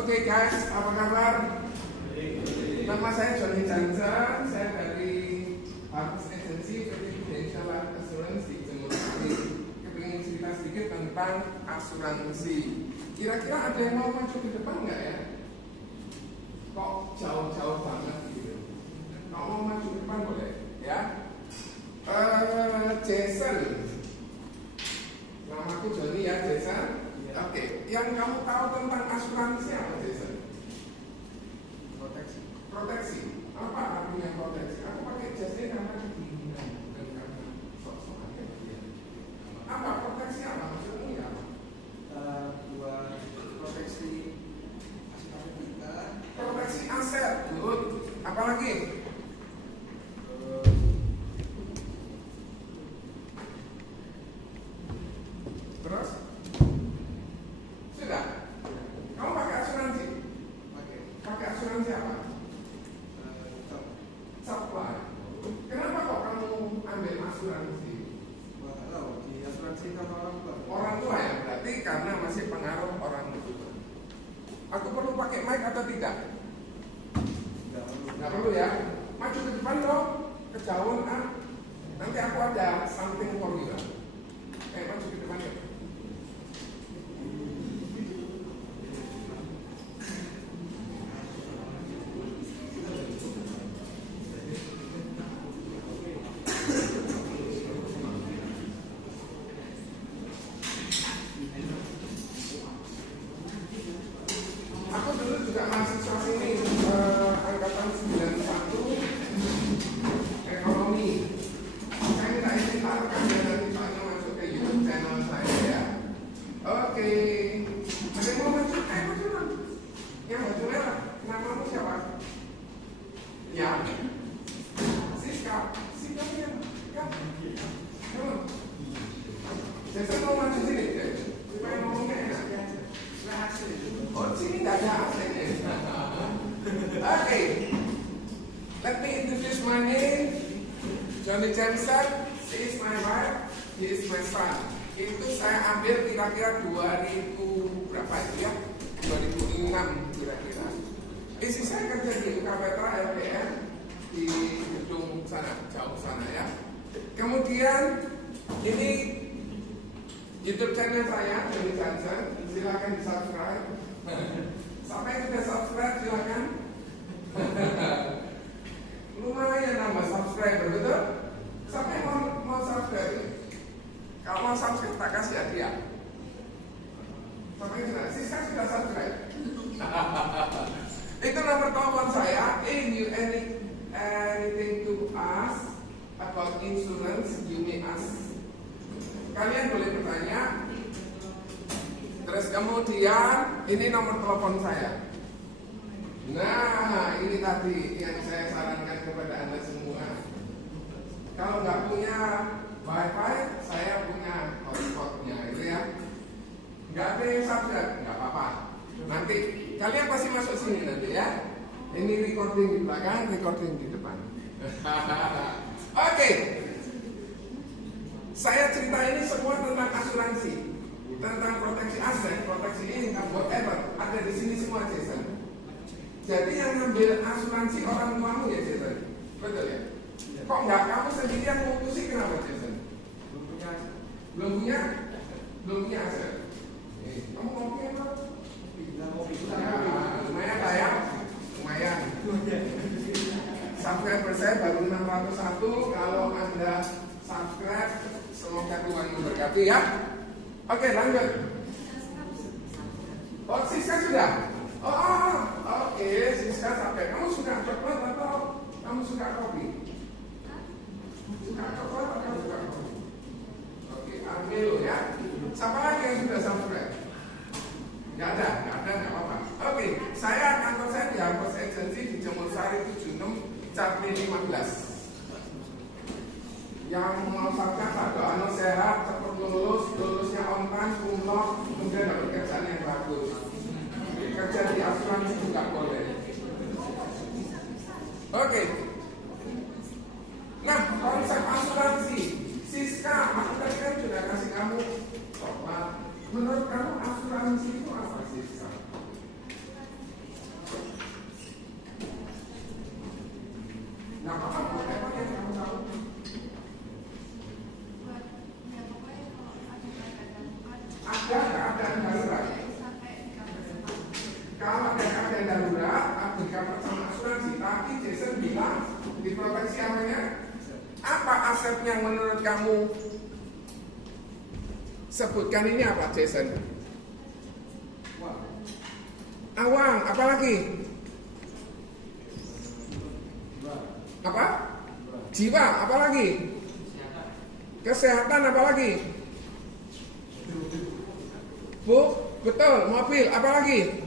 Oke guys, apa kabar? Nama saya Johnny Johnson, saya dari Harvest Agency Prudential Life Assurance di Jemur Sari. Kepingin cerita sedikit tentang asuransi. Kira-kira ada yang mau maju ke depan nggak ya? Kok jauh-jauh banget gitu? Kalau mau maju ke depan boleh, ya? Jason, namaku Johnny ya, Jason. Oke, yang kamu tahu tentang asuransi apa, Jason? Proteksi. Apa artinya proteksi? Aku pakai jas ini karena kedinginan, bukan karena sok-sokan kayak dia. Apa proteksi apa? Maksudnya apa? Buat proteksi aset kita. Proteksi aset, good. Apalagi? Terus? Sudah? Kamu pakai asuransi? Pakai asuransi apa? Supply. Kenapa kok kamu ambil asuransi? Nggak tahu, di asuransi sama orang tua. Orang tua ya, berarti karena masih pengaruh orang tua. Aku perlu pakai mic atau tidak? Nggak perlu ya. Maju ke depan dong, kejauhan ah. Nanti aku ada something for you. Maju ke depan ya. Aku dulu juga mahasiswa sini, angkatan 91 ekonomi. Saya nggak ingin taruhkan ya nanti soalnya masuk ke YouTube channel saya ya. Oke, ada yang mau maju? Maju dong. Yang maju merah, namamu siapa? Ya, Siska. Siska ya. Jason mau maju sini, supaya ngomongnya enak. Oh, sini nggak ada asing ya. Oke, let me introduce my name, Johnny Johnson. She is my wife, he is my son. Itu saya ambil kira-kira 2000 berapa itu ya? 2006 kira-kira. Isi saya kerja di UKPETRA LPM di gedung sana, jauh sana ya. Kemudian ini YouTube channel saya, Johnny Johnson. Silakan di subscribe. Sampai sudah subscribe silakan. Lumayan nambah subscriber, betul? Sampai mau subscribe. Kalau mau subscribe tak kasih hadiah. Sampai sudah, Siska sudah subscribe. Itu nomor telepon saya. If you anything to ask about insurance, you may ask. Kalian boleh bertanya. Terus kemudian ini nomor telepon saya. Nah, ini tadi yang saya sarankan kepada Anda semua. Kalau nggak punya wifi, saya punya hotspotnya, itu ya. Nggak ada yang subscribe, nggak apa-apa. Nanti kalian pasti masuk sini nanti ya. Ini recording di belakang, recording di depan. Oke. Saya cerita ini semua tentang asuransi, tentang proteksi aset, proteksi income, whatever, ada di sini semua, Jason. Jadi yang ngambil asuransi orang tuamu ya, Jason, betul ya? Kok nggak kamu sendiri yang memutusin, kenapa, Jason? Belum punya aset. Kamu mau punya apa? Lumayan lah ya, lumayan. Subscriber saya baru 601. Kalau Anda subscribe, semoga Tuhan memberkati ya. Oke, lanjut. Oh, Siska sudah? Oh, oke, Siska sampai. Kamu suka coklat atau kamu suka kopi? Suka coklat atau suka kopi? Oke, ambil ya. Siapa lagi yang sudah subscribe? Gak ada, gak apa-apa. Oke, kantor saya di Harvest Agency di Jemur Sari 76 Capri 15. Yang mau subscribe Pak Doano sehat, cepat lulusnya on time, kumlok, kemudian dapat kerjaan yang bagus. Kerja di asuransi juga boleh. Oke. Nah, konsep asuransi, Siska, aku tadi kan sudah kasih kamu coklat. Menurut kamu asuransi itu apa, Siska? aset yang menurut kamu? Sebutkan ini apa, Jason? Awang, apa lagi? Apa? Jiwa, apa lagi? Kesehatan, apa lagi? Bu, betul, mobil, apa lagi?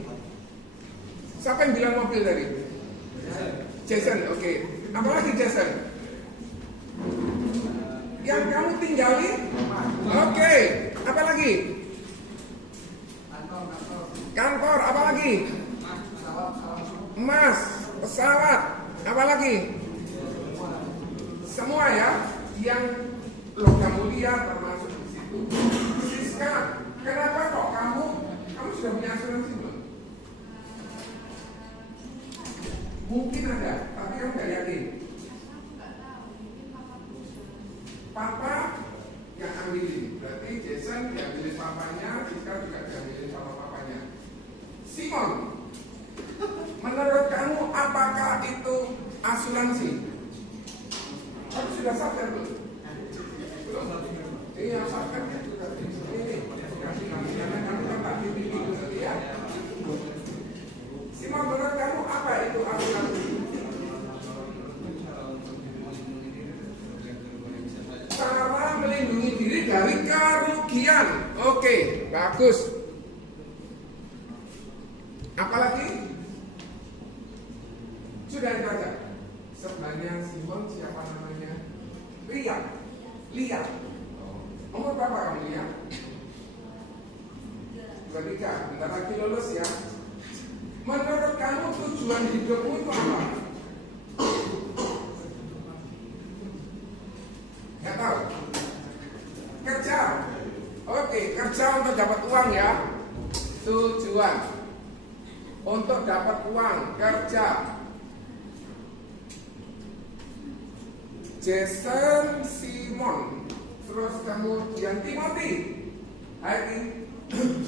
Siapa yang bilang mobil tadi? Jason, oke. Apa lagi, Jason? Yang kamu tinggali? Oke. Apa lagi? Kantor, apa lagi? Emas, pesawat, apa lagi? Semua ya, yang logam mulia termasuk di situ. Siska, kenapa kok kamu sudah punya asuransi belum? Mungkin ada, tapi kamu nggak yakin. Papa yang ambilin, berarti Jason diambilin papanya, Siska juga diambilin sama papanya. Simon, menurut kamu apakah itu asuransi? Kamu sudah sadar belum? Belum. Iya, sadar ya. Ini kasih kami karena kamu kan tak TV itu setia. Simon, menurut kamu apa itu asuransi? Cara melindungi diri dari kerugian. Oke, bagus. Apalagi? Sudah itu aja. Sebelahnya Simon siapa namanya? Lia. Umur berapa kamu Lia? 23. Bentar lagi lulus ya. Menurut kamu tujuan hidupmu itu apa? Gak tahu. Kerja. Oke, kerja untuk dapat uang ya. Tujuan untuk dapat uang, kerja. Jason, Simon, terus kemudian Timothy. Hai,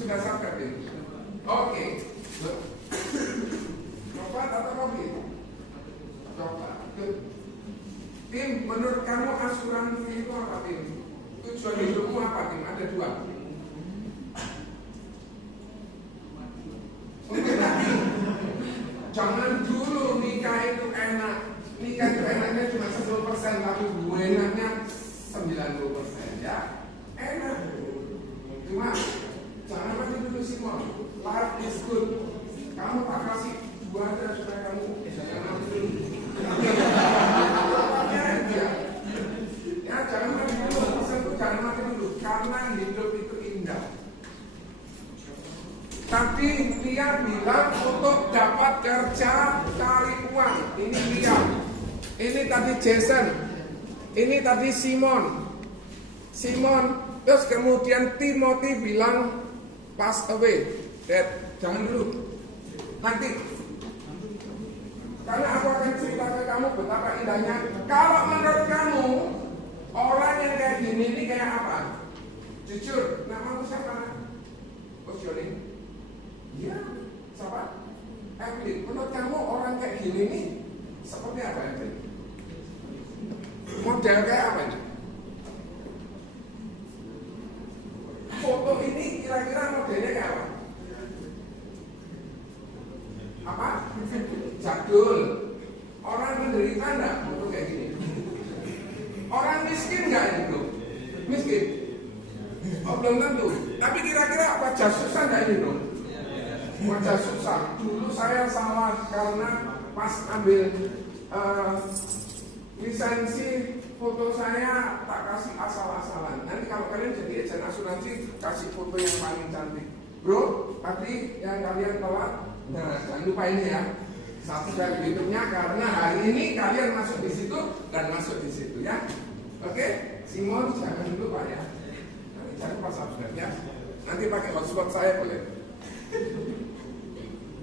sudah sampai ini. Oke. Coba atau kopi? Coba. Tim, menurut kamu asuransi itu apa, Tim? Tujuan hidupmu apa, Tim? Ada 2. Jangan dulu nikah itu enak. Nikah itu enaknya cuma 10%, tapi gue enaknya 90% ya. Enak. Cuma jangan mati dulu Simon. Life is good. Kamu tak kasih 2 aja supaya kamu jangan mati dulu. Ya jangan mati dulu. Pesanku jangan mati dulu. Karena hidup itu indah. Tapi dia bilang untuk dapat kerja cari uang. Ini dia. Ini tadi Jason. Ini tadi Simon. Terus kemudian Timothy bilang pass away. Dad, jangan dulu. Nanti. Karena aku akan cerita ke kamu betapa indahnya. Kalau menurut kamu orang yang kayak gini ini kayak apa? Jujur, namamu siapa? Bos Joni. Iya, siapa? Evelyn. Menurut kamu orang kayak gini nih seperti apa, Evelyn? Model kayak apa ini? Foto ini kira-kira modelnya kayak apa? Apa? Jadul. Orang menderita enggak foto kayak gini? Orang miskin enggak ini bro? Miskin? Oh belum tentu. Tapi kira-kira wajah susah enggak ini bro? Wajah susah. Dulu saya salah karena pas ambil lisensi foto saya tak kasih asal-asalan. Nanti kalau kalian jadi agen asuransi kasih foto yang paling cantik. Bro, tadi yang kalian telat, nah jangan lupa ini ya. Subscribe YouTube-nya karena hari ini kalian masuk di situ dan masuk di situ ya. Oke, Simon jangan dulu Pak ya. Nanti jangan lupa subscribe ya. Nanti pakai hotspot saya boleh.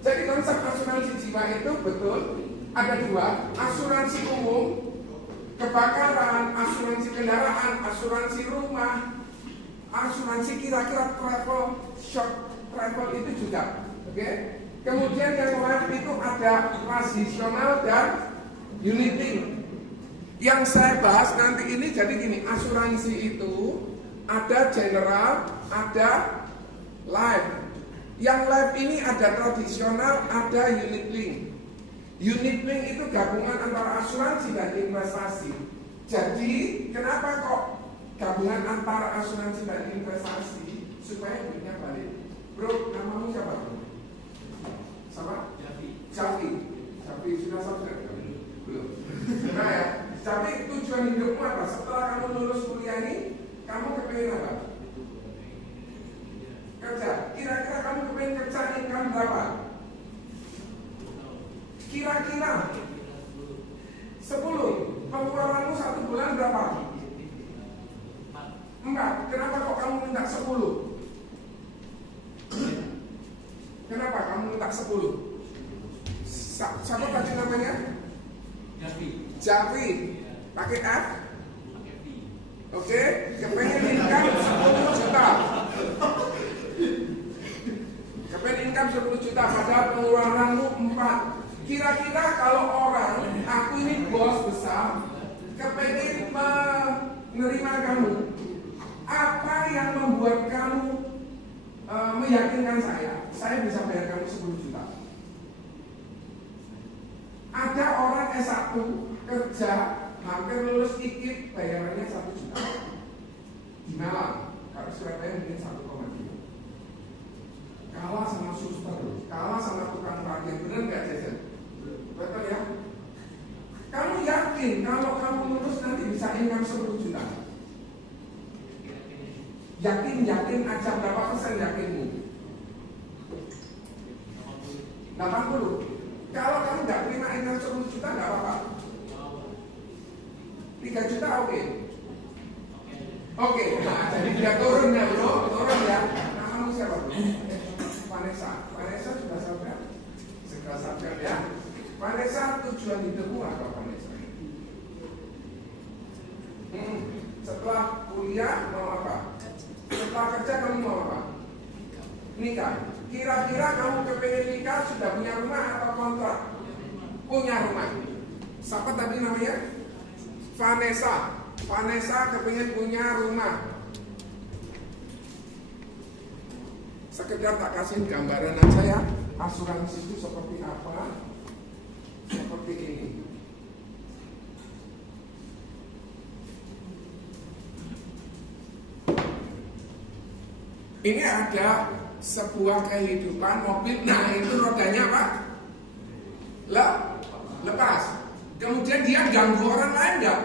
Jadi konsep asuransi jiwa itu betul ada 2, asuransi umum, kebakaran, asuransi kendaraan, asuransi rumah, asuransi kira-kira travel, short travel itu juga, oke? Kemudian yang life itu ada tradisional dan unit link. Yang saya bahas nanti ini jadi gini, asuransi itu ada general, ada life. Yang life ini ada tradisional, ada unit link. Unit link itu gabungan antara asuransi dan investasi. Jadi kenapa kok gabungan antara asuransi dan investasi? Supaya duitnya balik. Bro, namamu siapa? Sama? Javi. Javi sudah subscribe? Belum. Nah ya, Javi, tujuan hidupmu apa? Setelah kamu lulus kuliah ini, kamu kepengen apa? Kerja. Kira-kira kamu kepengen kerja income berapa? Kira-kira 10. Pengeluaranmu 1 bulan berapa? 4. Kenapa kok kamu minta 10? Kenapa kamu minta 10? Siapa tadi namanya? Javi. Pakai F? Oke, kepengen income 10 juta. Kepengen income 10 juta padahal pengeluaranmu 4. Kira-kira kalau orang, aku ini bos besar, kepengen menerima kamu, apa yang membuat kamu meyakinkan saya bisa bayar kamu 10 juta? Ada orang S1 kerja hampir lulus IKIP bayarannya 1 juta di Malang, kalau Surabaya mungkin 1,2. Kalah sama suster, kalah sama tukang parkir, bener nggak Jason? Betul ya? Kamu yakin kalau kamu lulus nanti bisa income 10 juta? Yakin aja, berapa persen yakinmu? 80. Kalau kamu nggak terima income 10 juta nggak apa-apa. 3 juta oke. Oke, nah jadi dia turun ya bro, turun ya. Namamu siapa bro? Vanessa sudah subscribe? Segera subscribe ya. Vanessa, tujuan hidupmu apa Vanessa? Setelah kuliah mau apa? Setelah kerja kamu mau apa? Nikah. Kira-kira kamu kepengen nikah sudah punya rumah atau kontrak? Punya rumah. Siapa tadi namanya? Vanessa kepengen punya rumah. Sekedar tak kasih gambaran aja ya, asuransi itu seperti apa? Seperti ini. Ini ada sebuah kehidupan mobil. Nah itu rodanya apa? Lepas. Kemudian dia ganggu orang lain enggak?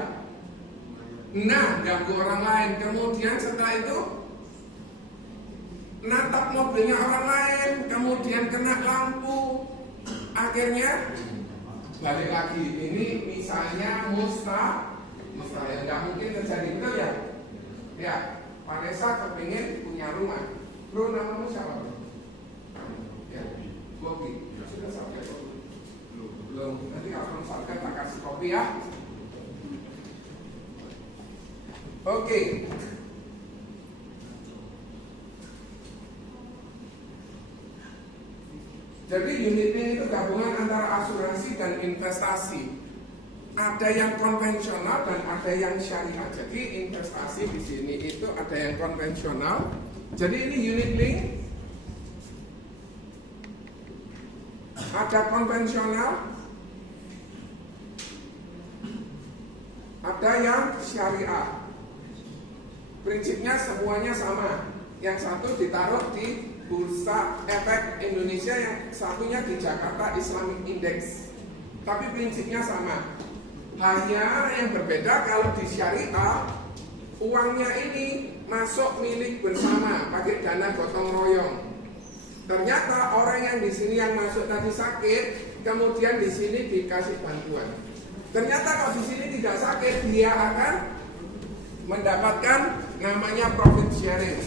Nah ganggu orang lain. Kemudian setelah itu natap mobilnya orang lain. Kemudian kena lampu. Akhirnya balik lagi. Ini misalnya mustahil. Nggak mungkin terjadi, betul ya? Ya, Vanessa kepingin punya rumah. Bro, namamu siapa? Ya, Bobi. Sudah sampai kok? Belum. Nanti kalau sampai tak kasih kopi ya. Oke. Jadi unit link itu gabungan antara asuransi dan investasi. Ada yang konvensional dan ada yang syariah. Jadi investasi di sini itu ada yang konvensional. Jadi ini unit link, ada konvensional, ada yang syariah. Prinsipnya semuanya sama. Yang satu ditaruh di Bursa Efek Indonesia, yang satunya di Jakarta Islamic Index. Tapi prinsipnya sama. Hanya yang berbeda kalau di syariah uangnya ini masuk milik bersama pakai dana gotong royong. Ternyata orang yang di sini yang masuk tadi sakit, kemudian di sini dikasih bantuan. Ternyata kalau di sini tidak sakit, dia akan mendapatkan namanya profit sharing.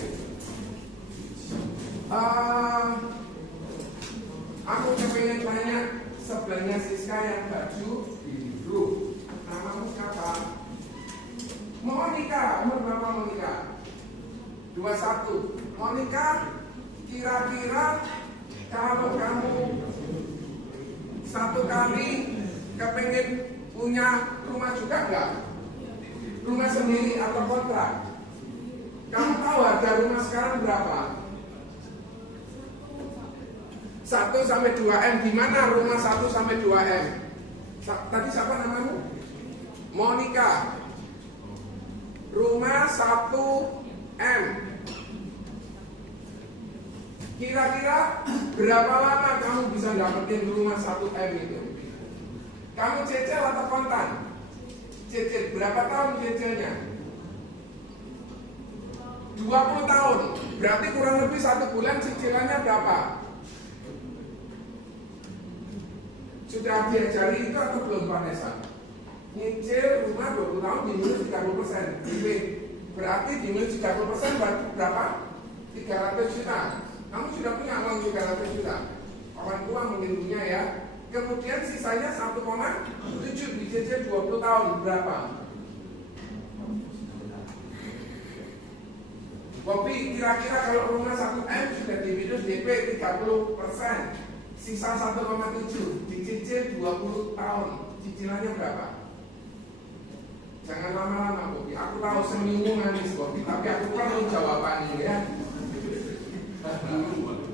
Aku pengen tanya sebelahnya Siska yang baju biru. Namamu siapa? Monica, umur berapa Monica? 21. Monica, kira-kira kalau kamu satu kali kepengen Punya rumah juga enggak? Rumah sendiri atau kontrak? Kamu tahu harga rumah sekarang berapa? 1 sampai 2 M. Di mana rumah 1 sampai 2 M? Tadi siapa namamu? Monica. Rumah 1 M. Kira-kira berapa lama kamu bisa dapetin rumah 1 M itu? Kamu cicil atau kontan? Cicil. Berapa tahun cicilnya? 20 tahun. Berarti kurang lebih 1 bulan cicilannya berapa? Sudah diajari itu atau belum, Vanessa? Nyicil rumah 20 tahun diminus 30%. Berarti diminus 30% berapa? 300 juta. Kamu sudah punya uang 300 juta. Kawan tua mungkin punya ya. Kemudian sisanya 1,7 dicicil 20 tahun berapa? Kopi kira-kira kalau rumah 1 M sudah diminus DP 30%, sisa 1,7 dicicil 20 tahun. Cicilannya berapa? Jangan lama-lama Kopi. Aku tahu seminggu manis Kopi, tapi aku perlu jawabannya ya.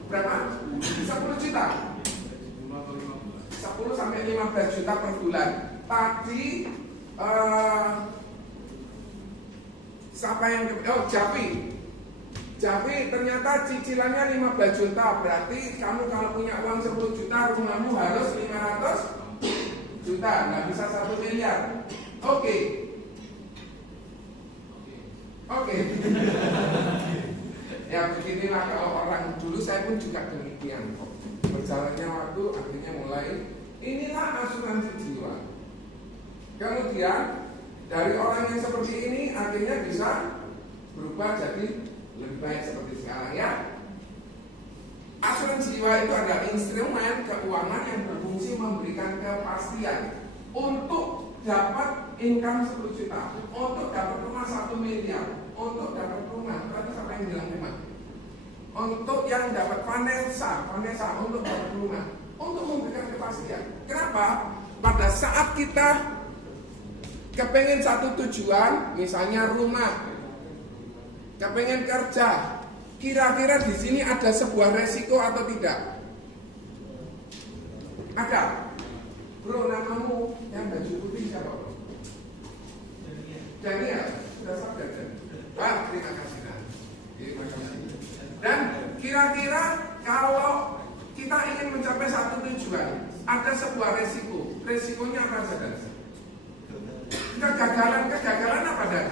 Berapa? 10 juta. 10 sampai 15 juta per bulan. Tadi siapa yang Javi ternyata cicilannya 15 juta. Berarti kamu kalau punya uang 10 juta, rumahmu harus 500 juta, nggak bisa 1 miliar. Oke. Ya beginilah kalau orang dulu, saya pun juga demikian. Berjalannya waktu akhirnya mulai. Inilah asuransi jiwa. Kemudian dari orang yang seperti ini akhirnya bisa berubah jadi lebih baik seperti sekarang ya. Asuransi jiwa itu adalah instrumen keuangan yang berfungsi memberikan kepastian untuk dapat income 10 juta, untuk dapat rumah 1 miliar, untuk dapat rumah. Tadi siapa yang bilang rumah? Untuk yang dapat Vanessa untuk dapat rumah, untuk memberikan kepastian. Kenapa? Pada saat kita kepengen satu tujuan, misalnya rumah, kepengen kerja, kira-kira di sini ada sebuah resiko atau tidak? Ada. Bro, namamu yang baju putih siapa? Daniel, sudah sadar kan? Terima kasih. Terima kasih. Dan kira-kira kalau kita ingin mencapai satu tujuan, ada sebuah resiko. Resikonya apa saja? Kegagalan apa dan?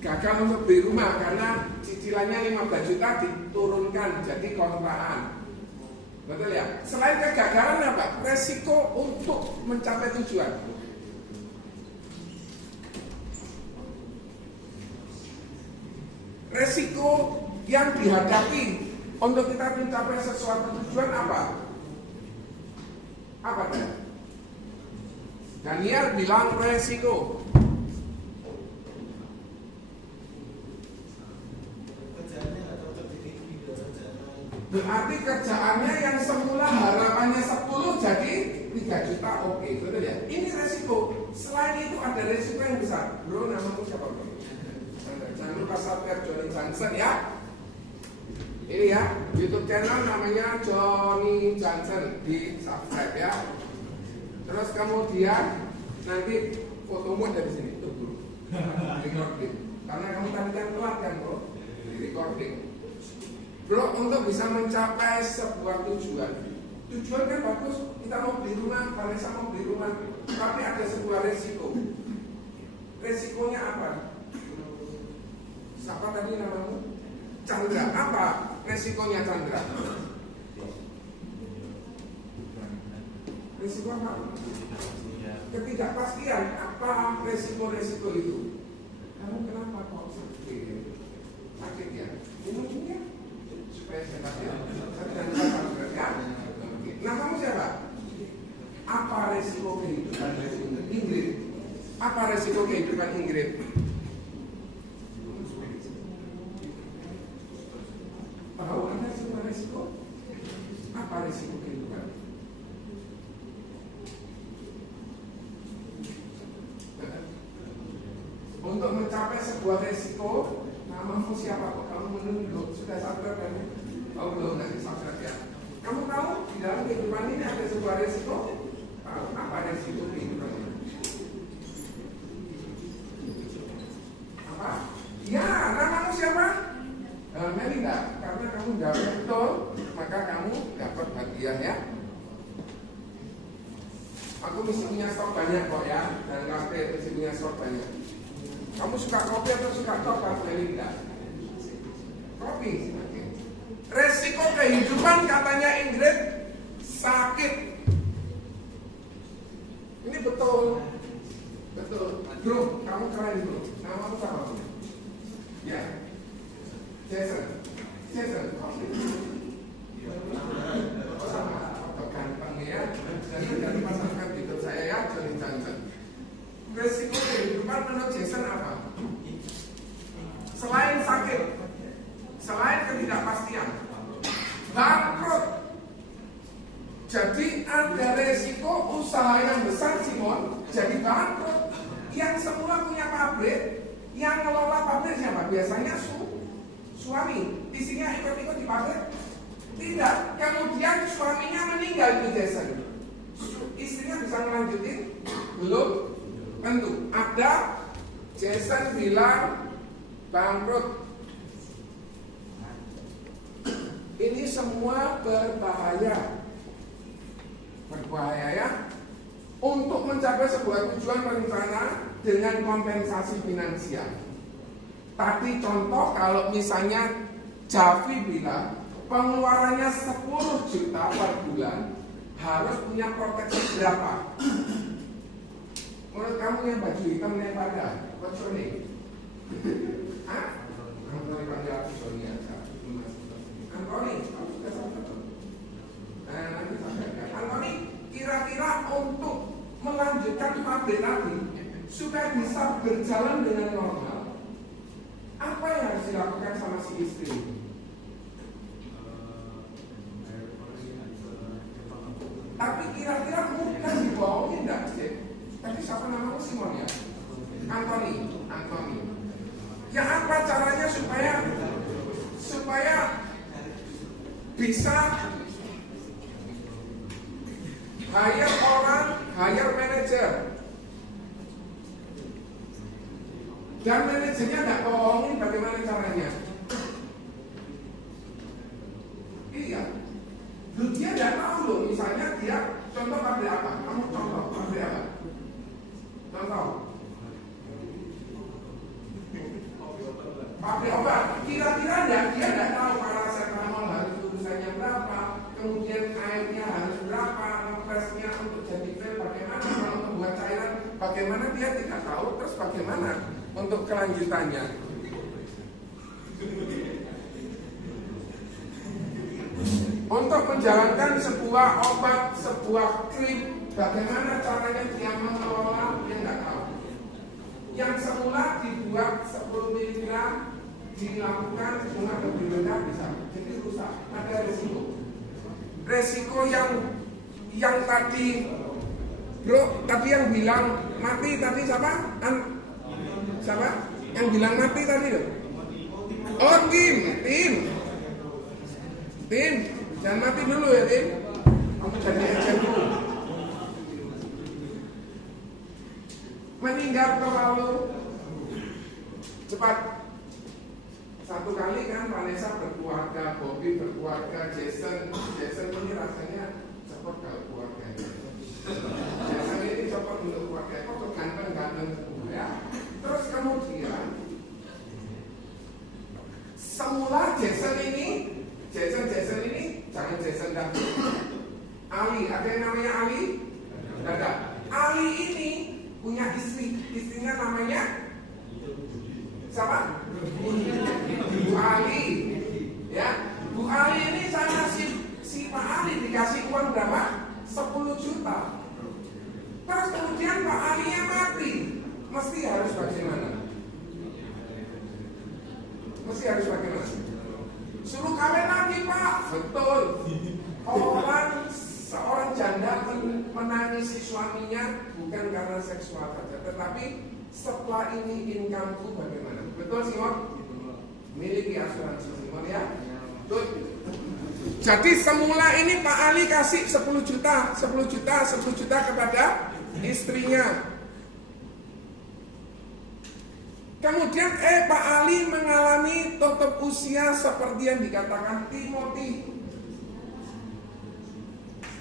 Gagal untuk beli rumah karena cicilannya 15 juta diturunkan jadi kontrakan. Betul ya? Selain kegagalan apa? Resiko untuk mencapai tujuan. Resiko yang dihadapi untuk kita mencapai sesuatu tujuan apa? Apa dia? Daniel bilang resiko. Berarti kerjaannya yang semula harapannya 10 jadi 3 juta, oke, betul ya? Ini resiko. Selain itu ada resiko yang besar. Bro, namamu siapa bro? Jangan lupa subscribe Johnny Johnson ya. Ini ya, YouTube channel namanya Johnny Johnson, di subscribe ya. Terus kemudian nanti fotomu dari sini tuh dulu, recording. Karena kamu tadi kan telat kan bro, di recording. Bro, untuk bisa mencapai sebuah tujuan kan bagus. Kita mau beli rumah, Vanessa mau beli rumah, tapi ada sebuah resiko. Resikonya apa? Siapa tadi namamu? Chandra. Apa resikonya Chandra? Resiko apa? Ketidakpastian. Apa resiko-resiko itu? Kamu kenapa kok sakit? Sakit ya? Umumnya supaya sehat ya. Ya. Nah, kamu siapa? Apa resiko kehidupan Ingrid? Apa resiko kehidupan Ingrid? Tahu Anda semua resiko? Apa resiko kehidupan? mencapai sebuah resiko. Namamu siapa kok kamu menunduk? Sudah sadar kan? Oh belum, nanti sadar ya. Kamu tahu di dalam kehidupan ini ada sebuah resiko? Tahu apa resiko kehidupan ini? Apa? Ya, namamu siapa? Melinda. Karena kamu jawab betul, maka kamu dapat hadiah ya. Aku mesti punya stok banyak kok ya, dan kafe mesti punya stok banyak. Kamu suka kopi atau suka coklat, Melinda? Kopi. Okay. Resiko kehidupan katanya Ingrid sakit. Ini betul, betul. Bro, kamu keren bro. Namamu siapa? Ya, Jason. Kopi. Oh sama. Gampang ya, jadi pasangkan hidup saya ya, Johnny Johnson. Resiko kehidupan menurut Jason apa? Selain sakit, selain ketidakpastian, bangkrut. Jadi ada resiko usaha yang besar Simon jadi bangkrut. Yang semula punya pabrik, yang ngelola pabrik siapa? Biasanya suami, isinya ikut-ikut di pabrik. Tidak, kemudian suaminya meninggal di Jason. Istrinya bisa melanjutin? Belum tentu. Ada Jason bilang bangkrut. Ini semua berbahaya. Berbahaya ya. Untuk mencapai sebuah tujuan rencana dengan kompensasi finansial. Tadi contoh kalau misalnya Javi bilang pengeluarannya 10 juta per bulan, harus punya proteksi berapa? Menurut kamu yang baju hitam yang pada what's your name? Hah? Antoni panggil aku Sony aja. Antoni, kamu sudah sampai belum? Nanti sampai. Antoni, kira-kira untuk melanjutkan pabrik tadi supaya bisa berjalan dengan normal, apa yang harus dilakukan sama si istri? Tapi kira-kira mudah dibohongin enggak sih? Tapi siapa namamu Simon ya? Antoni. Ya apa caranya supaya bisa hire manager. Dan manajernya enggak bohongin, bagaimana caranya? Iya. Dia tidak tahu loh, misalnya dia contoh pabrik apa? Kamu contoh pabrik apa? Contoh pabrik obat. Kira-kira dia tidak tahu paracetamol harus urusannya berapa, kemudian airnya harus berapa, ngepresnya untuk jadi vape bagaimana, kalau untuk buat cairan bagaimana, dia tidak tahu. Terus bagaimana untuk kelanjutannya? Untuk menjalankan sebuah obat, sebuah krim, bagaimana caranya dia mengelola, dia nggak tahu. Yang semula dibuat 10 mg, dilakukan bunga lebih rendah bisa, jadi rusak. Ada resiko. Resiko yang tadi, bro, tadi yang bilang mati tadi siapa? Siapa? Yang bilang mati tadi loh. Oh Tim. Jangan mati dulu ya, Tim. Kamu jadi agen dulu. Meninggal terlalu cepat. Satu kali kan Vanessa berkeluarga, Bobby berkeluarga, Jason ini rasanya cepat kalau keluarganya. Jason ini cepat untuk keluarga. Kok ganteng ya. Terus kemudian semula Jason ini jangan Jason dan Ali, ada yang namanya Ali? Ada. Ali ini punya istrinya namanya siapa? Bu Ali, ya. Bu Ali ini sama si Pak Ali dikasih uang berapa? 10 juta. Terus kemudian Pak Ali-nya mati, mesti harus bagaimana? Suruh kawin lagi Pak, betul. Seorang janda menangisi suaminya bukan karena seksual saja, tetapi setelah ini income-ku bagaimana? Betul Simon? Miliki asuransi Simon ya. Betul. Jadi semula ini Pak Ali kasih 10 juta kepada istrinya. Kemudian Pak Ali mengalami tutup usia seperti yang dikatakan Timothy.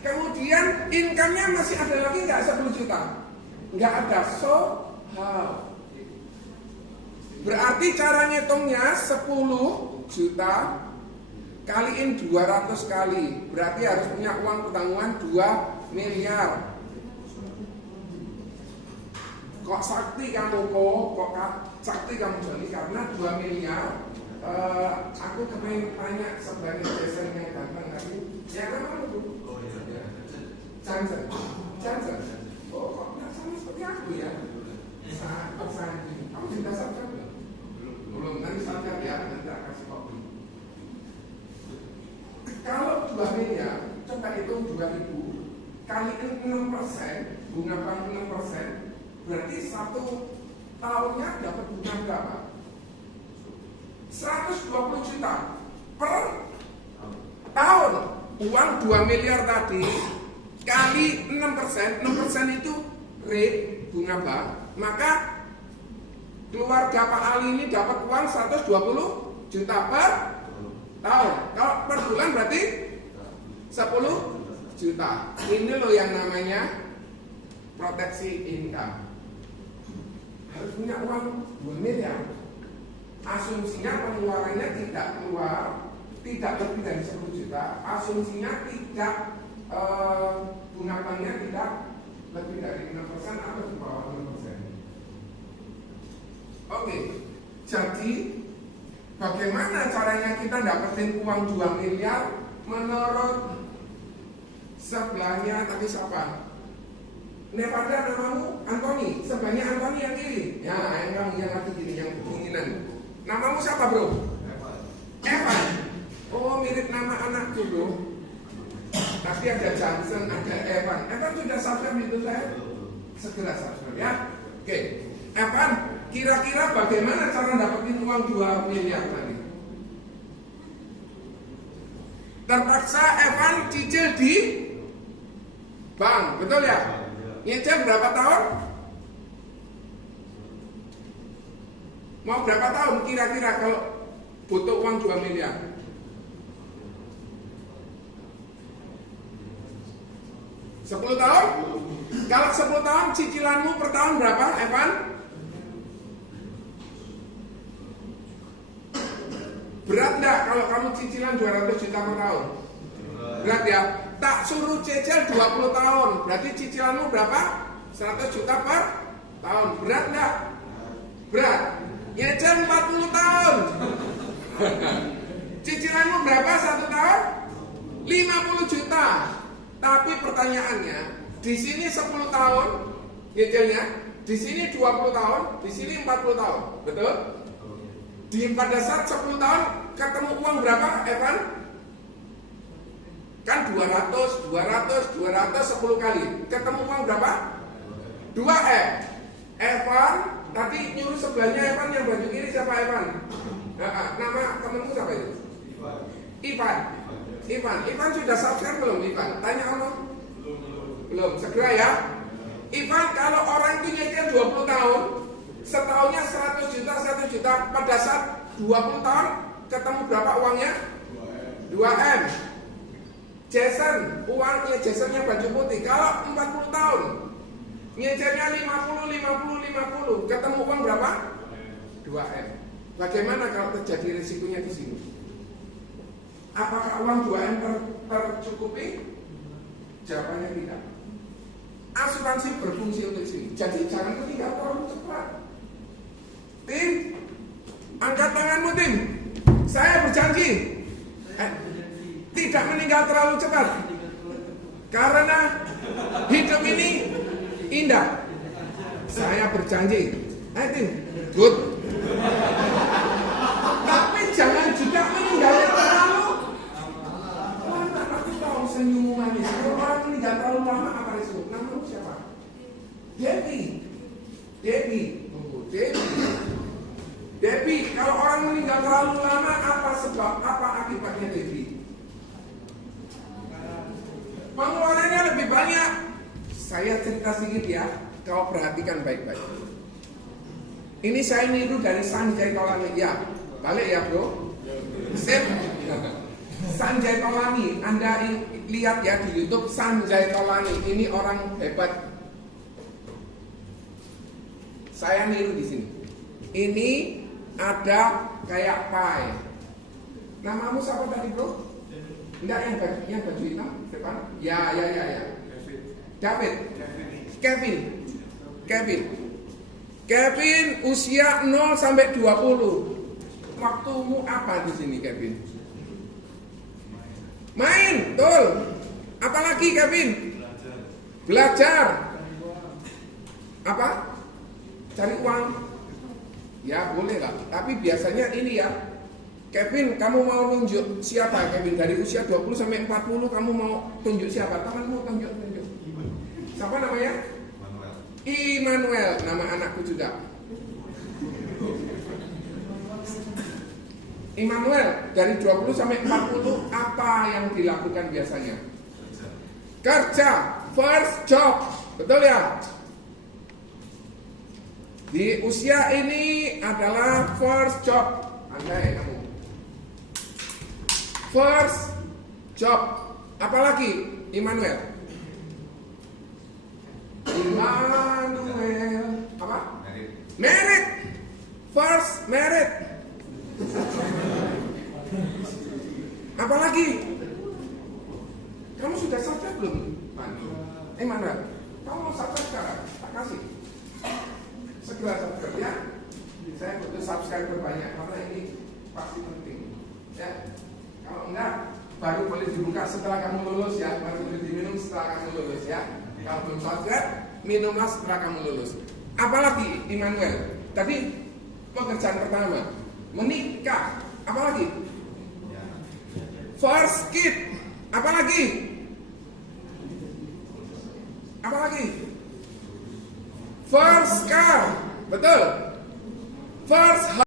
Kemudian income-nya masih ada lagi nggak 10 juta? Nggak ada. So how? Berarti cara ngitungnya 10 juta kaliin 200 kali. Berarti harus punya uang tanggungan 2 miliar. Kok sakti kamu kok sakti kamu Joni karena 2 miliar. Aku kepengen tanya sebagai Jason yang datang tadi. Ya namanya itu? Johnson. Oh kok nggak sama seperti aku ya? Saat ini. Kamu sudah subscribe belum? Belum. Nanti subscribe ya. Nanti akan kasih kopi. Kalau 2 miliar, coba hitung 2.000 kali 6%, bunga bank 6%. Berarti 1 tahunnya dapat bunga berapa? 120 juta per tahun. Uang 2 miliar tadi kali 6% itu rate bunga bank, maka keluarga Pak Ali ini dapat uang 120 juta per tahun. Kalau per bulan berarti 10 juta. Ini loh yang namanya proteksi income. Harus punya uang 2 miliar. Asumsinya pengeluarannya tidak lebih dari 10 juta. Asumsinya tidak bunga banknya tidak lebih dari 6% atau di bawah 6%. Oke, jadi bagaimana caranya kita dapetin uang 2 miliar menurut sebelahnya tadi siapa? Nevada namamu Anthony, sebelahnya Anthony yang kiri. Ya, yang kamu yang lagi kiri, yang keinginan. Namamu siapa bro? Evan. Oh mirip nama anakku bro. Tapi ada Johnson, ada Evan. Evan sudah subscribe itu saya? Segera subscribe ya. Oke, Evan, kira-kira bagaimana cara dapetin uang 2 miliar tadi? Terpaksa Evan cicil di bank, betul ya? Nyicil berapa tahun? Mau berapa tahun kira-kira kalau butuh uang 2 miliar? Sepuluh tahun? Kalau 10 tahun cicilanmu per tahun berapa, Evan? Berat enggak kalau kamu cicilan 200 juta per tahun? Berat ya? Tak suruh cicil 20 tahun, berarti cicilanmu berapa? 100 juta per tahun. Berat enggak? Berat. Nyicil 40 tahun. Cicilanmu berapa 1 tahun? 50 juta. Tapi pertanyaannya, di sini 10 tahun nyicilnya, di sini 20 tahun, di sini 40 tahun. Betul? Pada saat 10 tahun ketemu uang berapa, Evan? Kan 200, 10 kali. Ketemu uang berapa? 2M. Evan, tadi nyuruh sebelahnya Evan yang baju kiri siapa Evan? Nama temenmu siapa itu? Ivan sudah subscribe belum Ivan? Tanya Allah. Belum, segera ya. Ivan, kalau orang itu nyicil 20 tahun, setahunnya 100 juta, pada saat 20 tahun ketemu berapa uangnya? 2M. Jason, uangnya Jasonnya baju putih. Kalau 40 tahun, nyicilnya 50, ketemu uang berapa? 2M. Bagaimana kalau terjadi risikonya di sini? Apakah uang 2M tercukupi? Jawabannya tidak. Asuransi berfungsi untuk sini. Jadi jangan meninggal terlalu cepat. Tim, angkat tanganmu tim. Saya berjanji tidak meninggal terlalu cepat. Karena hidup ini indah. Saya berjanji. Tim, good. Tapi jangan juga meninggalnya terlalu. Aku tahu senyum manis. Kalau orang meninggal terlalu lama apa risiko? Namamu siapa? Debbie. yang terlalu lama apa sebab, apa akibatnya Devi? Pengeluarannya lebih banyak. Saya cerita sedikit ya, kau perhatikan baik-baik. Ini saya niru dari Sanjay Tolani. Ya, balik ya bro. Sip. Sanjay Tolani, Anda lihat ya di YouTube Sanjay Tolani. Ini orang hebat. Saya niru di sini. Ini ada kayak pie. Namamu siapa tadi bro? Enggak, yang baju hitam depan? Ya. David. Kevin usia 0 sampai 20. Waktumu apa di sini Kevin? Main, betul. Apalagi Kevin? Belajar. Apa? Cari uang. Ya boleh lah. Tapi biasanya ini ya, Kevin, kamu mau tunjuk siapa Kevin? Dari usia 20 sampai 40 kamu mau tunjuk siapa? Temanmu tunjuk. Siapa namanya? Immanuel, nama anakku juga. Immanuel, dari 20 sampai 40 apa yang dilakukan biasanya? Kerja, first job. Betul ya? Di usia ini adalah first job. Andai kamu. First job. Apalagi Immanuel? Apa? Merit. First merit. Apalagi? Kamu sudah subscribe belum? Immanuel, kamu mau subscribe sekarang? Tak kasih. Segera subscribe ya. Saya butuh subscriber banyak karena ini pasti penting. Ya. Kalau enggak, baru boleh dibuka setelah kamu lulus ya. Baru boleh diminum setelah kamu lulus ya. Kalau belum subscribe, minumlah setelah kamu lulus. Apalagi Immanuel? Tadi pekerjaan pertama, menikah. Apalagi? First kid. Apalagi? First car. Betul. First